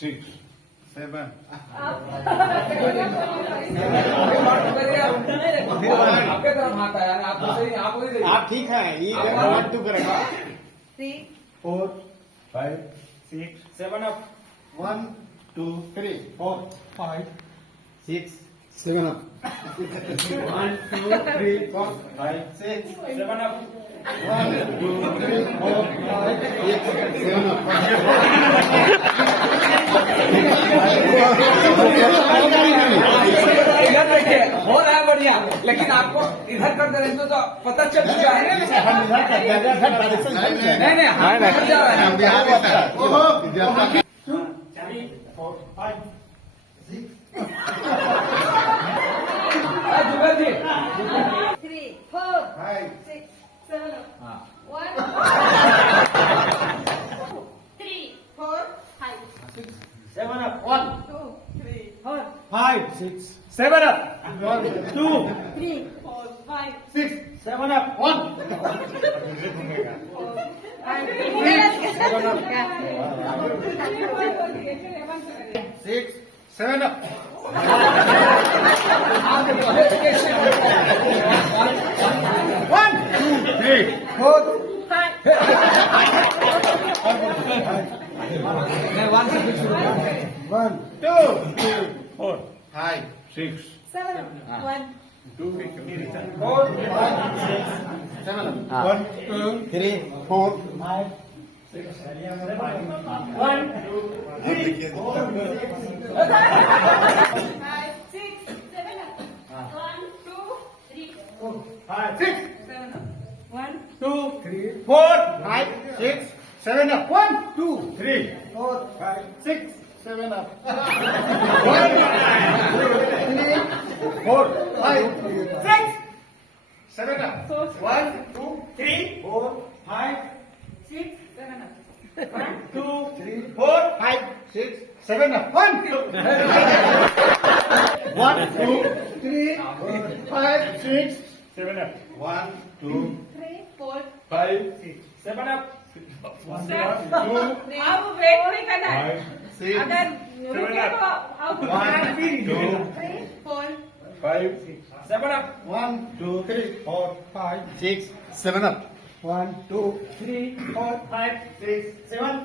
6, 7. आपके तरफ हाथ आया ना, आपको सही, आपको ही सही। आप ठीक है, ये 1 2 करेगा. 3, 4, 5, 6, 7 up, 1 2 3 4 5 6 7 up. 1 2 3 4 5 6 7 up. 1 2 3 4 5 6 7 up. इधर देखिए, हो रहा है बढ़िया, लेकिन आपको इधर कर दे रहे हैं तो पता चल चुका है। नहीं नहीं, हाथ में जा रहा है। 3 4 5 6 जुगल जी, 3, 4, 5 6, 7, हाँ। 1, 3, 4, 5, 7 up, 1 2, 3, 4, 5 6 7 up, 2 3, 4, 5, 6 7 up, 1 6 7 up. One, two, three, four. नहीं 1 से फिर शुरू करो। 1, 2, 3, 4, 5, 6, 7, 1, 2, 3, 4, 5, 6, 7. 1, 2, 3, 4, 5, 6, 7. 1, 2, 3, 4, 5, 6, 7, 1, 2, 3, 5, 6. 7, 1, 2, 3, 4, 5, 6, 7 up. 1, 2, 3, 4, 5, 6, 7 up. 1, 2, 3, 4, 5, 6, 7 up. 1, 2, 3, 4, 5, 6, 7, 2, 3, 4, 5, 6, 7 up. 1, 2, 3, 4, 5, 6, 7 up. 1, 2, 3, 4, 5, 6, 7 up, 1, 2, अब वेट नहीं करना है 5, 6, अगर रुके तो अब 1, 2, 3, 4, 5, 6. 7 up, 1, 2, 3, 4, 5, 6, 7 up. 1, 2, 3, 4, 5, 6, 7.